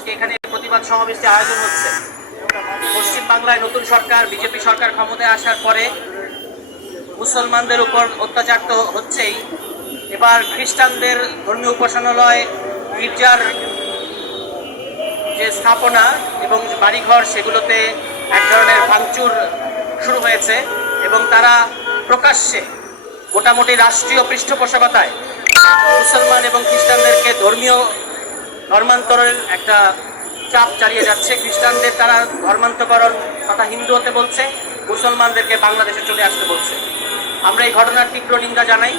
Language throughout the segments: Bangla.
আজকে এখানে প্রতিবাদ সমাবেশটি আয়োজন হচ্ছে। পশ্চিম বাংলায় নতুন সরকার, বিজেপি সরকার ক্ষমতায় আসার পরে মুসলমানদের উপর অত্যাচার তো হচ্ছেই, এবার খ্রিস্টানদের ধর্মীয় উপাসনালয়, গির্জার যে স্থাপনা এবং বাড়িঘর, সেগুলোতে এক ধরনের ভাঙচুর শুরু হয়েছে এবং তারা প্রকাশ্যে মোটামুটি রাষ্ট্রীয় পৃষ্ঠপোষকতায় মুসলমান এবং খ্রিস্টানদেরকে ধর্মান্তরের একটা চাপ চালিয়ে যাচ্ছে। খ্রিস্টানদের তারা ধর্মান্তকরণ তথা হিন্দু হতে বলছে, মুসলমানদেরকে বাংলাদেশে চলে আসতে বলছে। আমরা এই ঘটনার তীব্র নিন্দা জানাই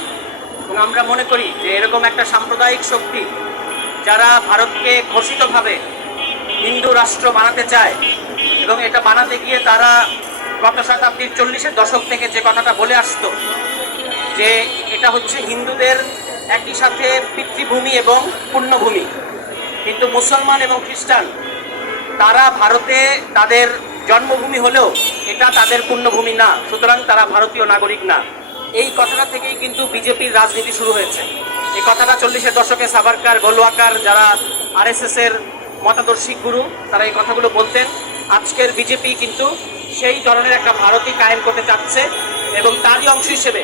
এবং আমরা মনে করি যে এরকম একটা সাম্প্রদায়িক শক্তি যারা ভারতকে ঘোষিতভাবে হিন্দু রাষ্ট্র বানাতে চায় এবং এটা বানাতে গিয়ে তারা গত শতাব্দীর 40-এর দশক থেকে যে কথাটা বলে আসতো যে এটা হচ্ছে হিন্দুদের একই সাথে পিতৃভূমি এবং পুণ্যভূমি, কিন্তু মুসলমান এবং খ্রিস্টান তারা ভারতে তাদের জন্মভূমি হলেও এটা তাদের পুণ্যভূমি না, সুতরাং তারা ভারতীয় নাগরিক না। এই কথাটা থেকেই কিন্তু বিজেপির রাজনীতি শুরু হয়েছে। এই কথাটা 40-এর দশকে সাভারকার, গোলওয়াকার, যারা আরএসএস এর মতাদর্শী গুরু, তারা এই কথাগুলো বলতেন। আজকের বিজেপি কিন্তু সেই ধরনের একটা ভারতই কায়েম করতে চাচ্ছে এবং তারই অংশ হিসেবে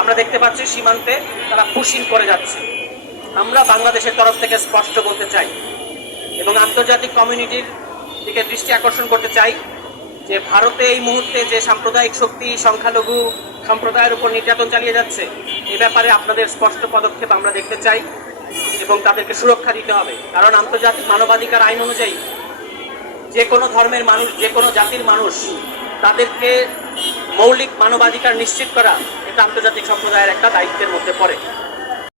আমরা দেখতে পাচ্ছি সীমান্তে তারা পুশিং করে যাচ্ছে। আমরা বাংলাদেশের তরফ থেকে স্পষ্ট বলতে চাই এবং আন্তর্জাতিক কমিউনিটির দিকে দৃষ্টি আকর্ষণ করতে চাই যে ভারতে এই মুহূর্তে যে সাম্প্রদায়িক শক্তি সংখ্যালঘু সম্প্রদায়ের উপর নির্যাতন চালিয়ে যাচ্ছে, এ ব্যাপারে আপনাদের স্পষ্ট পদক্ষেপ আমরা দেখতে চাই এবং তাদেরকে সুরক্ষা দিতে হবে। কারণ আন্তর্জাতিক মানবাধিকার আইন অনুযায়ী যে কোনো ধর্মের মানুষ, যে কোনো জাতির মানুষ, তাদেরকে মৌলিক মানবাধিকার নিশ্চিত করা এটা আন্তর্জাতিক সম্প্রদায়ের একটা দায়িত্বের মধ্যে পড়ে।